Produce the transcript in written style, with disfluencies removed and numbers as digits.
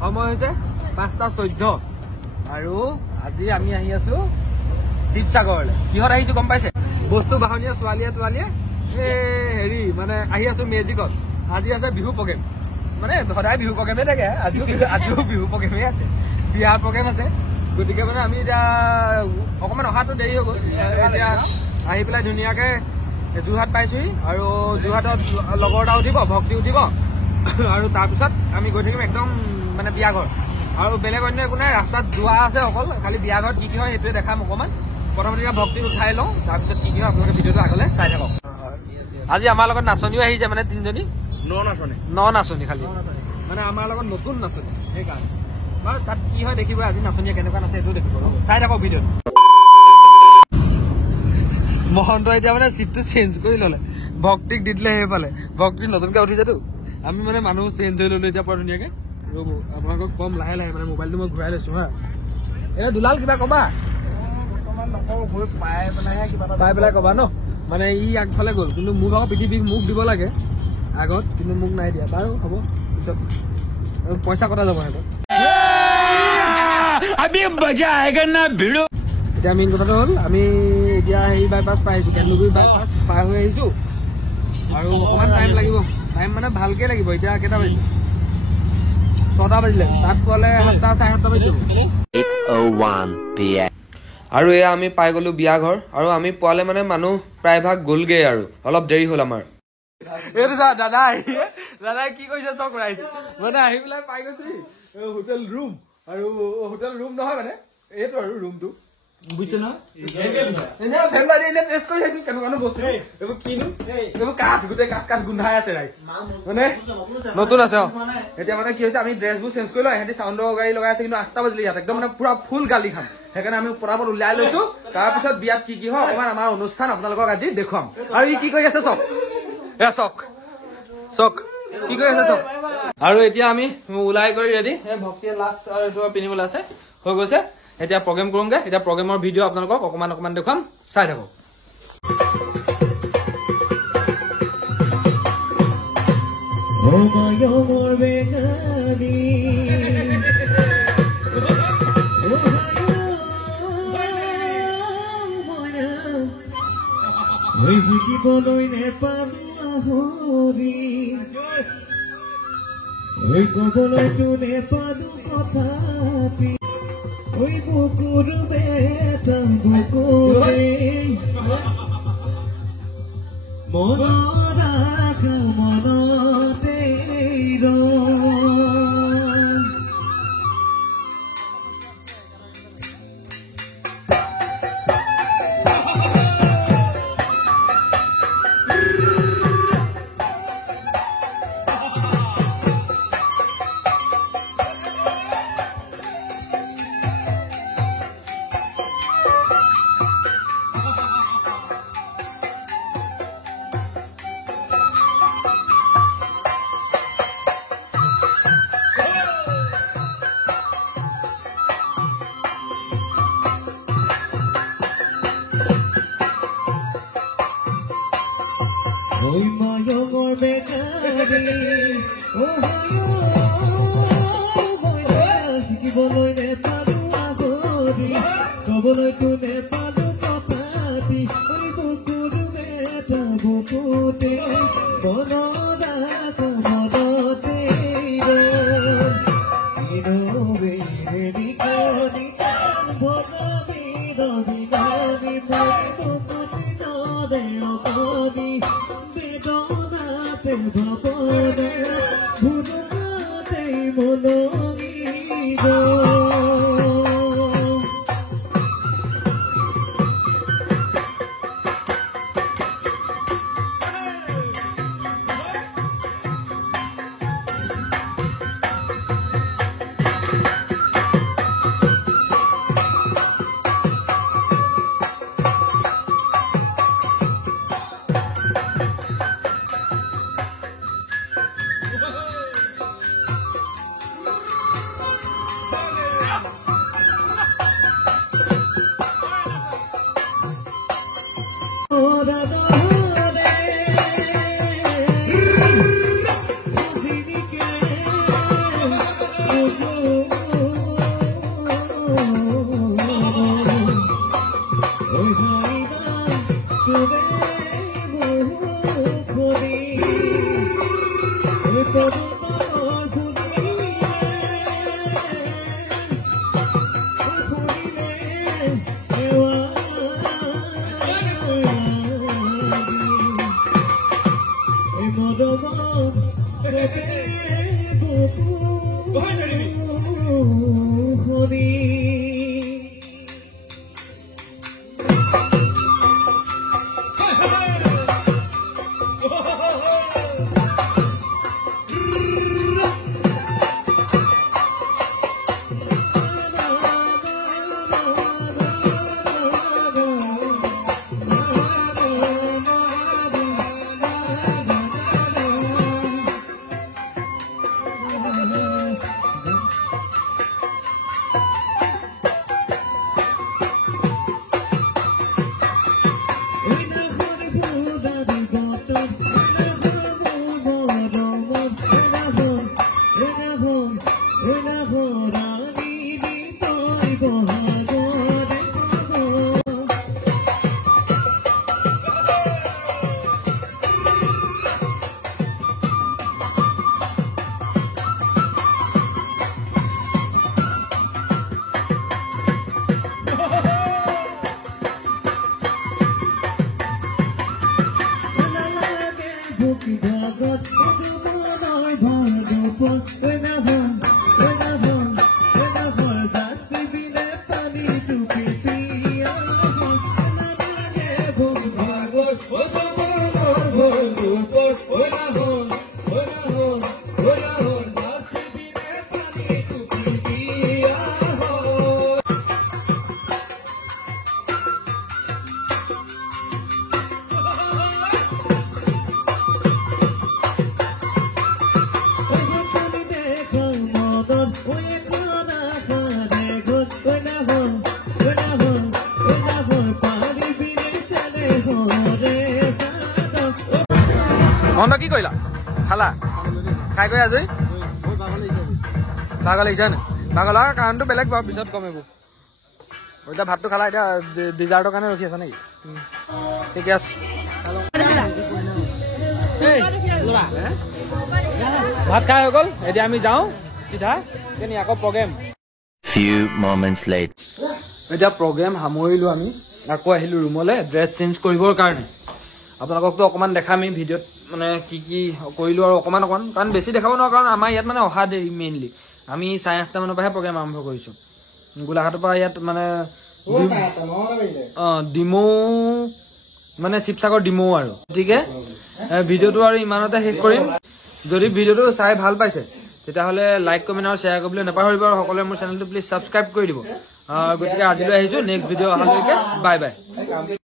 সময় হৈছে 5:14 আৰু আজি আমি আহি আছো শিৱসাগৰলৈ। কিহত আহিছো গম পাইছে? বস্তু বাহনীয়া ছোৱালীয়ে তোৱালীয়ে হেৰি মানে আহি আছো মেজিকত। আজি আছে বিহু প্ৰগ্ৰেম, মানে সদায় বিহু প্ৰগ্ৰেমে থাকে, আজিও বিহু প্ৰগ্ৰেমে আছে, বিয়াৰ প্ৰগ্ৰেম আছে। গতিকে মানে আমি এতিয়া অকণমান অহাটো দেৰি হৈ গ'ল। এতিয়া আহি পেলাই ধুনীয়াকৈ যোৰহাট পাইছোহি আৰু যোৰহাটত লগৰ এটা উঠিব, ভক্তি উঠিব আৰু তাৰপিছত আমি গৈ থাকিম একদম মানে বিয়া ঘৰ। আৰু বেলেগ অন্য একো নাই, ৰাস্তাত যোৱা আছে অকল, খালি বিয়া ঘৰত কি হয় সেইটোৱে দেখাম অকণমান। প্ৰথমতে ভক্তিত উঠাই লওঁ, তাৰপিছত কি হয় আপোনালোকে ভিডিঅ'টো আগলৈ চাই থাকক। আজি আমাৰ লগত নাচনীও আহিছে, মানে 3জনী ন নাচনী খালি মানে আমাৰ লগত নতুন নাচনী, সেইকাৰণে বাৰু তাত কি হয় দেখিব। আজি নাচনীয়ে কেনেকুৱা নাচে সেইটো দেখিব, চাই থাকক ভিডিঅ'টো। মহন্ত এতিয়া মানে চিটটো চেঞ্জ কৰি ললে, ভক্তিক দি দিলে সেইফালে। ভক্তি নতুনকে উঠিছেতো, আমি মানে মানুহ চেঞ্জ হৈ ললো এতিয়া পুৰা ধুনীয়াকে। ৰ'ব আপোনালোকক কম লাহে লাহে, মানে মোবাইলটো মই ঘূৰাই লৈছো হা। এতিয়া দুলাল কিবা কবা? পাই পেলাই কবা ন, মানে ই আগফালে গ'ল, কিন্তু মোক আকৌ পৃথিৱীক মোক দিব লাগে আগত, কিন্তু মোক নাই দিয়া। বাৰু হ'ব, পিছত পইচা কটা যাব সিহঁতক। এতিয়া মেইন কথাটো হ'ল আমি এতিয়া হেৰি বাইপাছ পাই আহিছো, কেন্দুগুৰি বাইপাছ পাৰ হৈ আহিছো আৰু অকণমান টাইম লাগিব। টাইম মানে ভালকে লাগিব। এতিয়া কেইটা বাজিলে? 6টা বাজিলে, তাত পোৱালে 7টা 7:30 বাজি যাব। 8:01 PM আৰু এয়া আমি পাই গলো বিয়া ঘৰ, আৰু আমি পোৱালে মানে মানুহ প্ৰায়ভাগ গ'লগৈ আৰু অলপ দেৰি হ'ল আমাৰ। এইটো চা দাদাই কি কৰিছে চক ৰাইজ, মানে আহি পেলাই পাই গৈছে হোটেল ৰুম। আৰু হোটেল ৰুম নহয় মানে এইটো আৰু ৰুমটো, বুজিছে নহয়? টেষ্ট কৰি চাইছো কেনেকুৱা বস্তু এইবোৰ, কিনো এইবোৰ কাঠ, গোটেই কাঠ গোন্ধাই আছে ৰাইজ, মানে নতুন আছে। এতিয়া মানে কি হৈছে, আমি ড্ৰেছবোৰ চেঞ্জ কৰি লওঁ। সিহঁতি চাউণ্ডৰ গাড়ী লগাই আছে, কিন্তু 8টা বাজিলে ইয়াত একদম মানে পুৰা ফুল গালি খাম। সেইকাৰণে আমি পৰাপত উলিয়াই লৈছো। তাৰপিছত বিয়াত কি কি হয় অকণমান আমাৰ অনুষ্ঠান আপোনালোকক আজি দেখুৱাম। আৰু ই কি কৰি আছে চক, এয়া চক কি কৰি আছে চক। আৰু এতিয়া আমি ওলাই কৰি ৰেডি, ভক্তিয়ে লাষ্ট এইটো পিন্ধিবলৈ আছে, হৈ গৈছে। এতিয়া প্ৰগ্ৰেম কৰোঁগে। এতিয়া প্ৰগ্ৰেমৰ ভিডিঅ' আপোনালোকক অকণমান দেখুৱাম, চাই থাকক। বুজিবলৈ নেপালো, কবলৈতো নেপালো কথা, বুকুৰ বেটা বুকুৰে মন ৰাখ মনতে মায়ঙৰ বেকাৰী শিকিবলৈ নেপালো আগৰি, কবলৈতো নেপালো কথাটি, বুকুৰ বেটা বুকুতে মন ৰাখ মনতে ভবনে ভুলতে মনগীত। না ভৰানি তই বহাগৰে ভক্তি ভাগত মনৰ ভাগপন না ভৰ দাসি বিনে পানী টুপি পিয়া নালাগে ভক্তি ভাগত দাসি বিনে পানী টুপি পিয়া মন কি কৰিলা খালা খাই কৰি আজৰি ভাগৰ লাগিছে নে ভাগৰ লগা কাৰণটো বেলেগ বাৰু পিছত কম এইবোৰ এতিয়া ভাতটো খালা এতিয়া ডিজাৰ্টৰ কাৰণে ৰখি আছা নেকি ঠিকে আছে ভাত খাই হৈ গ'ল এতিয়া আমি যাওঁ চিধা আকৌ প্ৰগ্ৰেম Few moments later. এতিয়া প্ৰগ্ৰেম সামৰিলো আমি আকৌ আহিলো ৰুমলৈ ড্ৰেছ চেঞ্জ কৰিবৰ কাৰণে আপোনালোককতো অকণমান দেখামেই ভিডিঅ'ত মানে কি কি কৰিলো আৰু অকণমান কাৰণ বেছি দেখাব নোৱাৰো কাৰণ আমাৰ ইয়াত মানে অহা দেৰি মেইনলি আমি 8:30 মানৰ পৰাহে প্ৰগ্ৰেম আৰম্ভ কৰিছো গোলাঘাটৰ পৰা ইয়াত মানে ডিমৌ মানে শিৱসাগৰ ডিমৌ আৰু গতিকে ভিডিঅ'টো আৰু ইমানতে শেষ কৰিম যদি ভিডিঅ'টো চাই ভাল পাইছে তেতিয়াহ'লে লাইক কমেণ্ট আৰু শ্বেয়াৰ কৰিবলৈ নাপাহৰিব আৰু সকলোৱে মোৰ চেনেলটো প্লিজ ছাবস্ক্ৰাইব কৰি দিব গতিকে আজিলৈ আহিছো নেক্সট ভিডিঅ' অহালৈকে বাই বাই